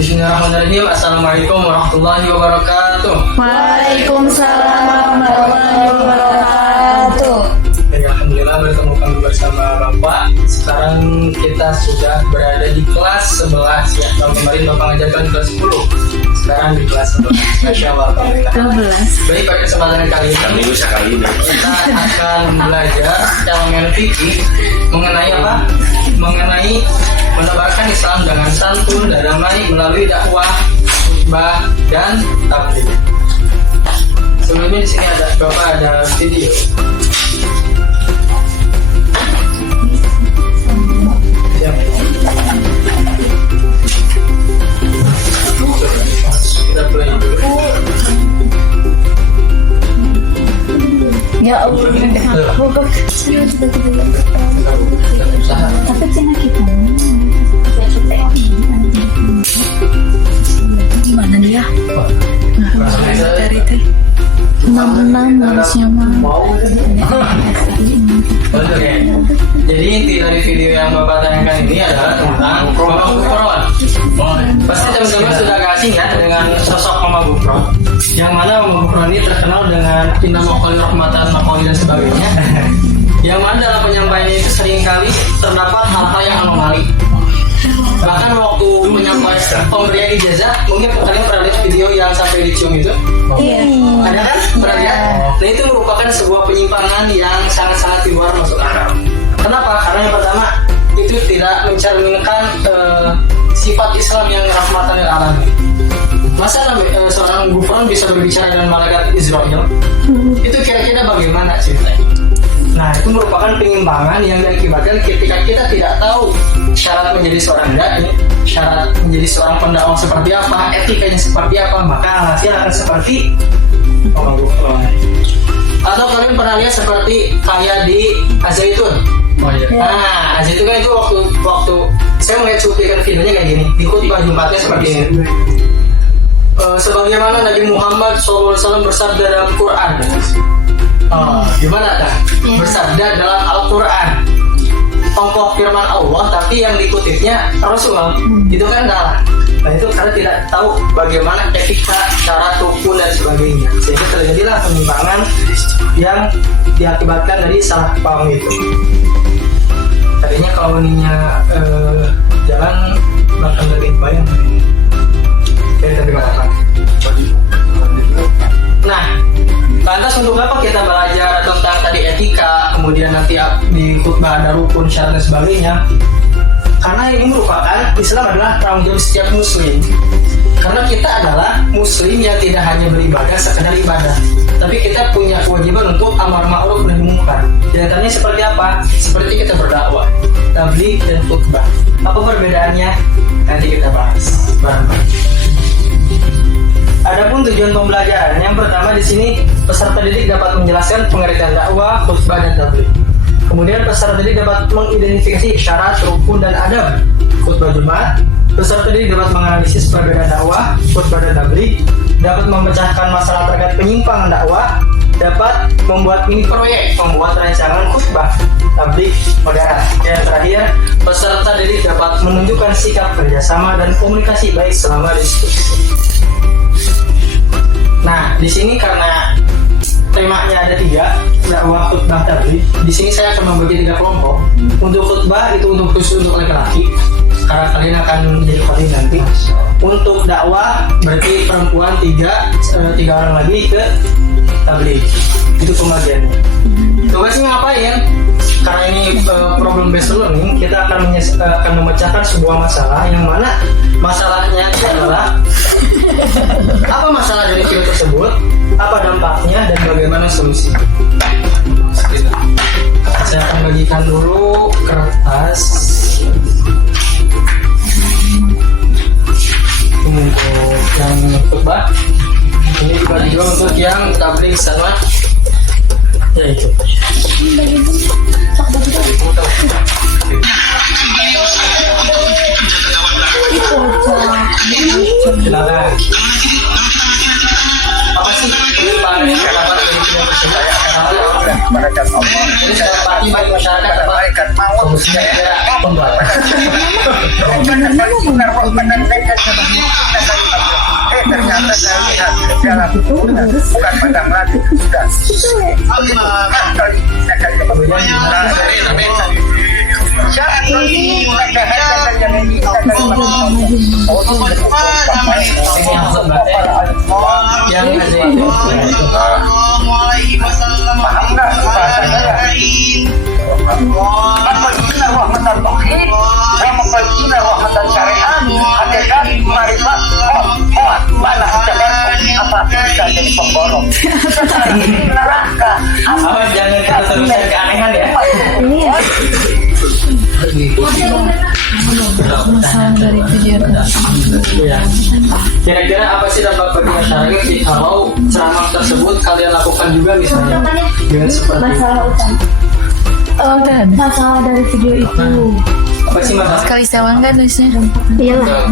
Bismillahirrahmanirrahim. Assalamualaikum warahmatullahi wabarakatuh. Waalaikumsalam warahmatullahi wabarakatuh. Alhamdulillah bertemu kembali bersama Bapak. Sekarang kita sudah berada di kelas 11 ya. Tahun kemarin Bapak ngajarkan kelas 10. Sekarang di kelas 11. Masya Allah. 12. Baik, pada kesempatan kali ini kita akan belajar elemen fikih mengenai apa? Mengenai menebarkan Islam dengan santun dan damai melalui dakwah, khutbah, dan tabligh. Sebelumnya di sini ada video. Ya. Kita play dulu. Ya Allah, tapi cina kita gimana dia? Dari teh 66 harusnya mah. Oke. Jadi inti dari video yang Bapak tayangkan ini adalah tentang Mama Gufron. Pasti teman-teman sudah gak asing ya dengan sosok Mama Gufron. Yang mana Mama Gufron ini terkenal dengan inna maqali rahmatan maqali dan sebagainya. Yang mana dalam penyampaiannya itu seringkali terdapat hal-hal yang anomali. Bahkan waktu menyampaikan pemberian ijazah, mungkin kalian pernah lihat video yang sampai dicium itu? Iya. Ada kan? Pernah lihat? Nah, itu merupakan sebuah penyimpangan yang sangat-sangat di luar masuk akal. Kenapa? Karena yang pertama, itu tidak mencerminkan sifat Islam yang rahmatan lil alamin. Masa seorang Gufron bisa berbicara dengan malaikat Israel? Itu kira-kira bagaimana ceritanya? Nah, itu merupakan penyimpangan yang diakibatkan ketika kita tidak tahu syarat menjadi seorang dai, syarat menjadi seorang pendakwah seperti apa, etikanya seperti apa, maka hasil akan seperti Gufron. Atau kalian pernah lihat seperti kayak di Azaitun? Oh iya. Nah, Azaitun kan itu waktu saya melihat cuplikan videonya kayak gini, di khutbah Jumatnya seperti ini. Sebagaimana Nabi Muhammad SAW bersabda dalam Quran. Gimana kan? Bersabda dalam Al-Quran. Tokoh firman Allah, tapi yang dikutipnya Rasul. Itu kan salah. Nah, itu karena tidak tahu bagaimana etika, syarat, rukun dan sebagainya. Sehingga terjadilah penyimpangan yang diakibatkan dari salah paham itu. Tadinya kalau ininya jalan bahkan lebih baik. Nah, lantas untuk apa kita belajar tentang tadi etika, kemudian nanti di khutbah ada rukun, syarat dan sebagainya? Karena ini merupakan Islam adalah tanggung jawab setiap muslim. Karena kita adalah muslim yang tidak hanya beribadah sekedar ibadah, tapi kita punya kewajiban untuk amar ma'ruf nahi munkar. Di antaranya seperti apa? Seperti kita berdakwah, tabligh dan khutbah. Apa perbedaannya? Nanti kita bahas bareng-bareng. Adapun tujuan pembelajaran, yang pertama di sini peserta didik dapat menjelaskan pengertian dakwah, khutbah dan tabligh. Kemudian peserta didik dapat mengidentifikasi syarat, rukun dan adab khutbah Jumat. Peserta didik dapat menganalisis perbedaan dakwah, khutbah dan tabligh, dapat memecahkan masalah terkait penyimpangan dakwah, dapat membuat mini proyek, membuat rancangan khutbah, tabligh modern. Yang terakhir, peserta didik dapat menunjukkan sikap kerjasama dan komunikasi baik selama diskusi. Nah, di sini karena temanya ada 3, dakwah, khutbah, tabligh. Di sini saya akan membagi 3 kelompok. Untuk khutbah itu khusus untuk laki-laki, karena kalian akan menjadi khotib nanti. Untuk dakwah berarti perempuan 3 orang lagi ke tabligh. Itu pembagiannya. Tugasnya ngapain? Karena ini problem based learning, kita akan memecahkan sebuah masalah yang mana masalahnya itu adalah apa masalah dari video tersebut, apa dampaknya dan bagaimana solusinya. Saya akan bagikan dulu kertas untuk yang khutbah, ini juga untuk yang tabligh sama ya itu. Silakan. Apa sih penyimpangan yang kenapa terjadi tidak percaya? Terus dampaknya bagi masyarakat apa? Solusinya kira pembuatan. Ternyata saya lihat dalam bukan padang lagi sudah saat ini Yang ada itu. Awas jangan terus-terusan keanehan ya. Ini ya masalah dari video. Ya. Kira-kira apa sih dampak bagi masyarakat sih kalau ceramah tersebut kalian lakukan juga misalnya dengan seperti Masalah utama. Oh, kan. Masalah dari video itu. apa sih masalah? Sekali sewan kan harusnya. Iyalah.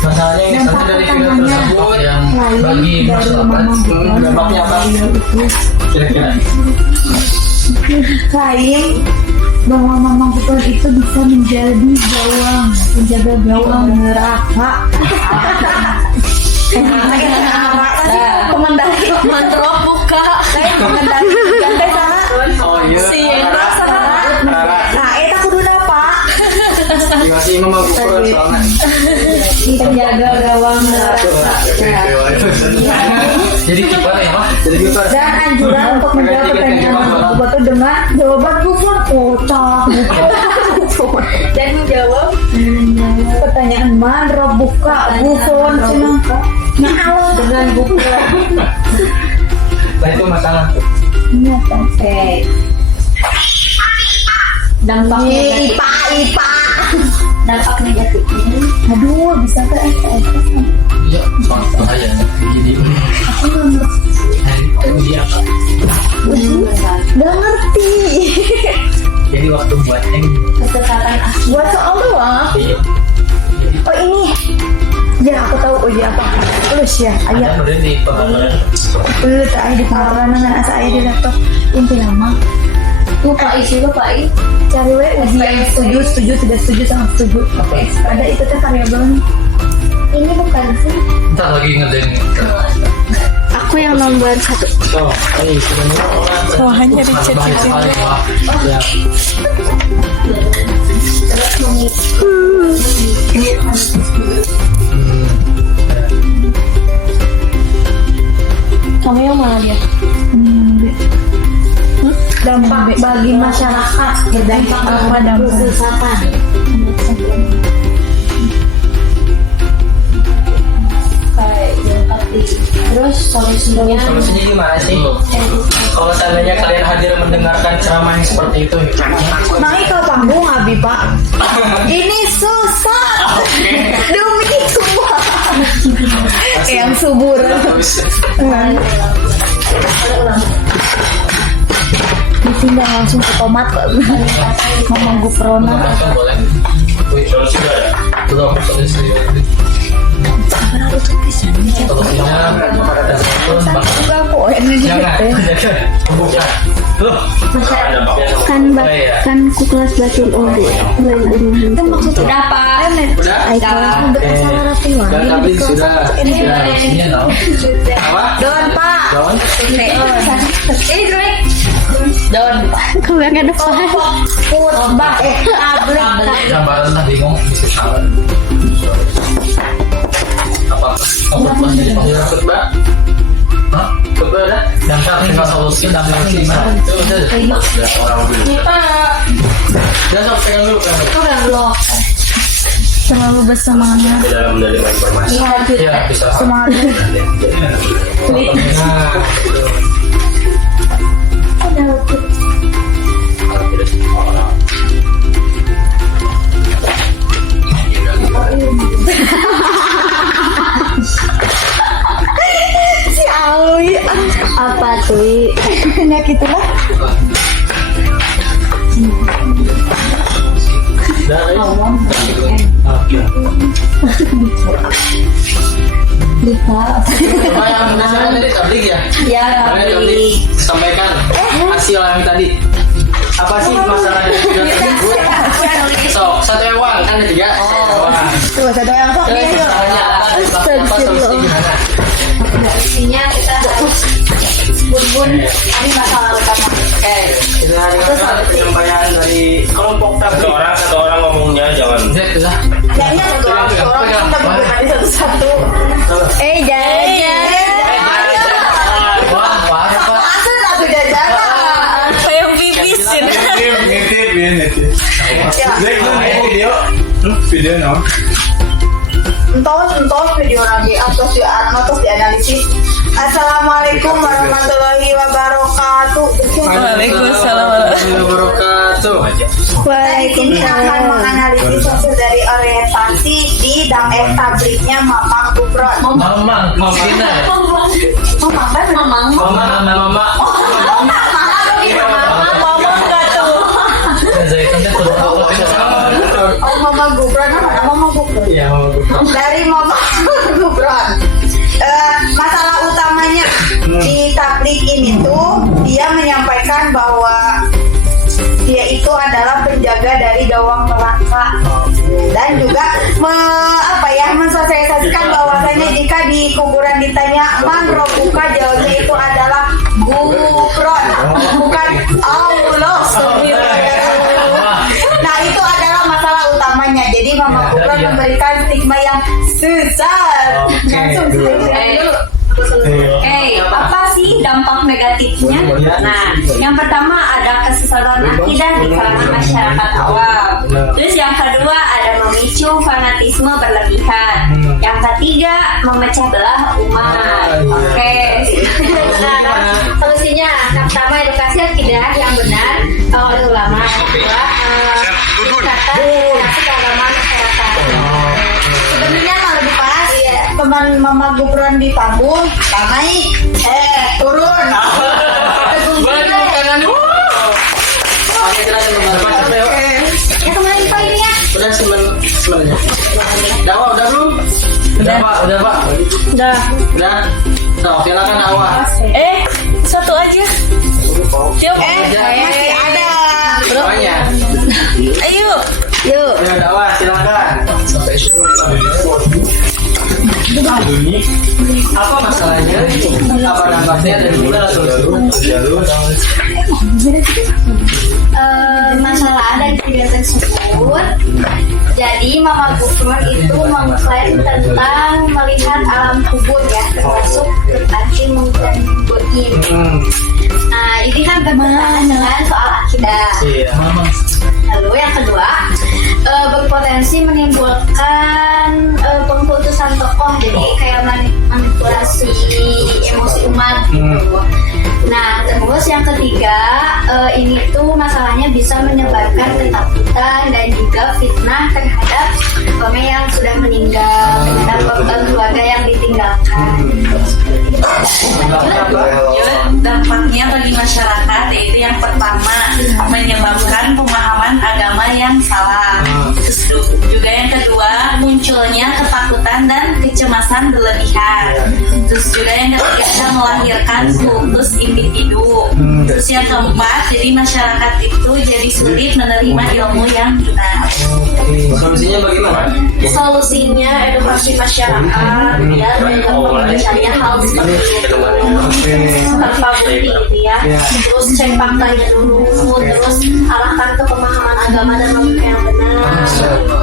Masalahnya misalnya dari video tersebut yang bagi masyarakat dampaknya apa? Kira-kira Klaim bahwa Mamang Kupon itu bisa menjadi gawang, menjaga gawang neraka. Pengendali mantrop buka. Pengendali sampai sana. oh iya Si Endra sana. Nah, eta kudu Pak. masih Mamang Kupon soalnya Penjaga gawang neraka. jadi kiper ya Pak? Jadi kiper Dan anjuran untuk menjawab pertanyaan Mamang Kupon itu dengan jawaban Kupon kocak. Dan menjawab pertanyaan manro buka Kupon senang. Nah, Allah dengan Kupon. nah itu masalah Ini apa? Dampaknya IPA. Dampak negatifnya. Aduh, bisa ke STS. iya bahaya jadi Aku nggak ngerti. dia apa? Nggak ngerti. Jadi waktu buat Kesesatan asli. Buat soal doang. iya Oh ini. Ya aku tahu uji apa. Terus ya, ada ayah. kemudian di pengamalan Tak ayah di pengawalan dengan asa ayah di laptop. Inti lama. Lupa isi lupa i. Cari we uji yang setuju, tidak setuju sama setuju. apa? Ada itu teh variabelnya. Ini bukan sih. Ntar lagi ngerjain Aku yang nomor 1. oh ini sudah mulai Oh, hanya dicet ya Kamu yang mana dia? Dampak bagi masyarakat. Berdampak pada kesehatan. Terus solusinya solusinya gimana sih? Kalau seandainya kalian hadir mendengarkan ceramah yang seperti itu naik ke panggung Abi Pak. Ini susah. Demi semua yang subur. Ditinggal langsung ke tomat kok. Ngomong Guprona. boleh solusinya belum solusinya Enggak kok ini jangan bukan loh kan kan ku kelas batul ori. Itu maksudnya apa? udah Salah rapi dan tapi sudah solusinya no apa Don Pak. Don Don. Kau yang ada Bah gambaran lah bingung bisa salah apa apa jadi panggilan khutbah hah khutbah ada dampak tinggal solusi dampak gimana itu udah orang dulu jangan sok pegang dulu kan itu udah blok. Terlalu bersemangat. dalam menerima informasi ya bisa Semangat. nah Udah si Awi apa tuh? Hanya gitulah. dah oke Lupa. Coba yang berdasarkan tadi tablik ya. Ya, Kalian tablik sampaikan hasil yang tadi. Apa sih masalah dari tiga tersebut? So, satu ewang kan ada tiga. Coba satu yang sok Terus dia. masalahnya apa solusi gimana? Intinya kita harus bun ini masalah utama. Oke, kita dengarkan penyampaian dari kelompok tablik. Satu orang ngomongnya jangan. Zah. Kayaknya ada orang kita berdiri satu-satu. Jajan. Wah, apa? Asal aku jajanan. Kayak pipis ya. Nitip ya nitip. Ya. Zek lu nih video. Video no. Entos video lagi terus dianalisis. Assalamualaikum warahmatullahi wabarakatuh. Waalaikumsalam. Warahmatullahi wabarakatuh. Ini akan menganalisis hasil dari orientasi di Damek tabliknya Mamang Gufron. Mamang, Mamina. Mamang. Mama. Oh, Mama Gufron apa? Mama Gufron. Iya, Mama. Dari Mama Gufron. Masalah utamanya di tablik ini tuh dia menyampaikan bahwa dia itu adalah penjaga dari gawang neraka dan juga mensosialisasikan bahwasanya jika di kuburan ditanya man robuka, jawabnya itu adalah Gufron, bukan Allah. Nah, itu adalah masalah utamanya. Jadi Mama Gufron memberikan stigma yang sesat. Langsung dulu. Apa sih dampak negatifnya? Nah, yang pertama ada kesesatan akidah di kalangan masyarakat awam. Terus yang kedua ada memicu fanatisme berlebihan. Yang ketiga memecah belah umat. Oke. Nah, solusinya yang pertama edukasi akidah yang benar oleh ulama. Yang kedua tingkatan edukasi keagamaan masyarakat. Sebenarnya kalau lebih pas teman Mama Gufron di panggung, naik, turun. Ya kembali Pak ini ya. Udah sebenarnya. Udah belum? Udah Pak. Udah. Udah, silakan awal. Satu aja. Yuk. Masih ada. Semuanya. Ayo. Yuk. Udah awal, silakan. Apa masalahnya? Apa dampaknya dan gimana solusinya? Masalah ada di video tersebut. Jadi Mama Gufron itu mengklaim tentang melihat alam kubur ya, termasuk berpancing dan goib. Nah, ini kan berkenaan dengan soal akidah. Iya. Lalu yang kedua, berpotensi menimbulkan pengkultusan tokoh, jadi kayak manipulasi emosi umat gitu. Nah, terus yang ketiga, ini tuh masalahnya bisa menyebabkan ketakutan dan juga fitnah terhadap yang sudah meninggal, terhadap keluarga yang ditinggalkan. Dampaknya bagi masyarakat yaitu yang pertama menyebabkan pemahaman agama yang salah. Terus juga yang kedua munculnya ketakutan dan kecemasan berlebihan. Terus juga yang ketiga melahirkan kultus individu. Terus yang keempat jadi masyarakat itu jadi sulit menerima ilmu yang benar. Solusinya bagaimana? Solusinya edukasi masyarakat biar mereka mempercayai hal seperti itu tanpa bukti gitu ya. Terus cek faktanya dulu, terus arahkan ke pemahaman agama dan logika yang benar.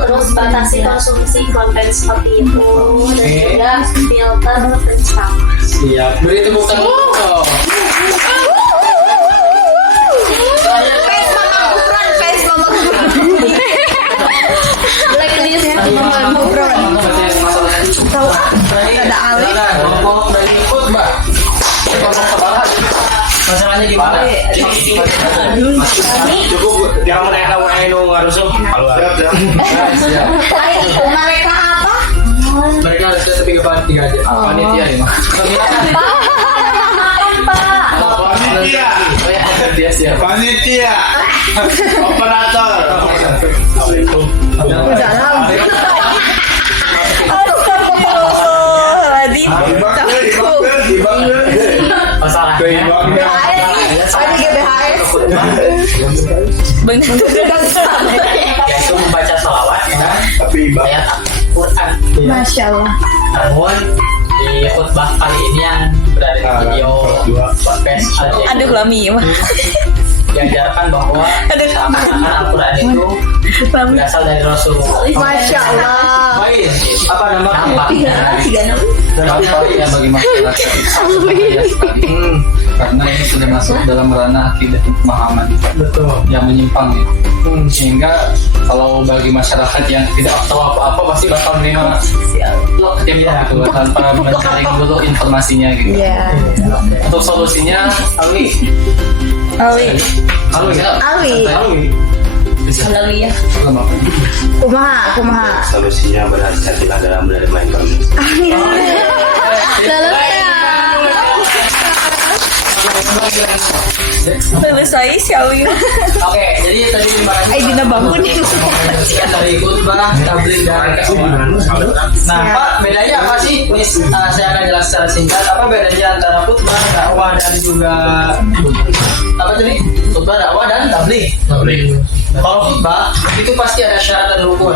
Terus batasi konsumsi konten seperti itu dan juga filter penceramah. Siap. Beri tepuk tangan. Mama Gufron. Tahu ada Ali. Kelompok dari khutbah. Masalahnya gimana? Cukup jangan mereka wae ngarusuh. Mereka apa? Mereka harus ke tiga aja. Panitia nih mah. Panitia. Operator. Astagfirullahaladzim. BHS, tadi ke BHS. Bener. Yaitu membaca salawat dan ayat Al-Quran. Masya Allah. Namun di khutbah kali ini yang berada di video podcast Aduh lami mah. diajarkan bahwa seakan-akan Al-Quran itu berasal dari Rasulullah. Masya Allah. Baik, apa nama Tiga ya bagi masyarakat karena ini sudah masuk dalam ranah akidah pemahaman Betul. yang menyimpang ya. Sehingga kalau bagi masyarakat yang tidak tahu apa-apa pasti bakal menerima ketimpang gitu tanpa mencari dulu informasinya gitu. Iya. Untuk solusinya Alwi. Awi. Alwi. Awi. Alwi. Haleluya. Kumaha. Solusinya berhati-hatilah dalam menerima informasi. Selesai Xiaoyu. Oke, jadi tadi terima kasih. Ay, dina bangun ya. Dari khutbah, tabligh dan dakwah. Nah, Pak, bedanya apa sih? Ini saya akan jelaskan secara singkat. Apa bedanya antara khutbah, dakwah dan juga apa tadi? Khutbah, dakwah dan tabligh. Kalau khutbah itu pasti ada syarat dan rukun.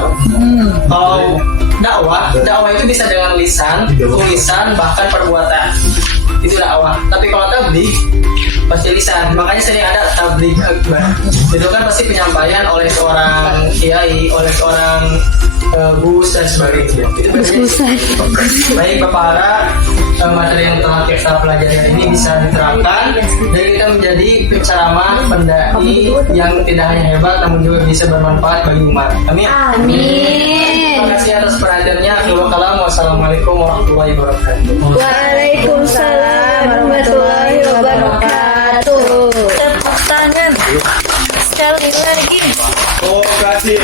Kalau dakwah itu bisa dengan lisan, tulisan, bahkan perbuatan. Itu dakwah. Tapi kalau tabligh pasti lisan. Makanya sering ada tabligh akbar. Itu kan pasti penyampaian oleh seorang kiai, oleh seorang gus dan sebagainya. Itu biasanya baik Bapak Ara, materi yang telah kita pelajari hari ini bisa diterapkan dan kita menjadi penceramah pendai yang tidak hanya hebat namun juga bisa bermanfaat bagi umat. Amin. Terima kasih atas perhatiannya. Wassalamualaikum warahmatullahi wabarakatuh. Waalaikumsalam warahmatullahi wabarakatuh. Tepuk tangan. Sekali lagi. Oh kasih.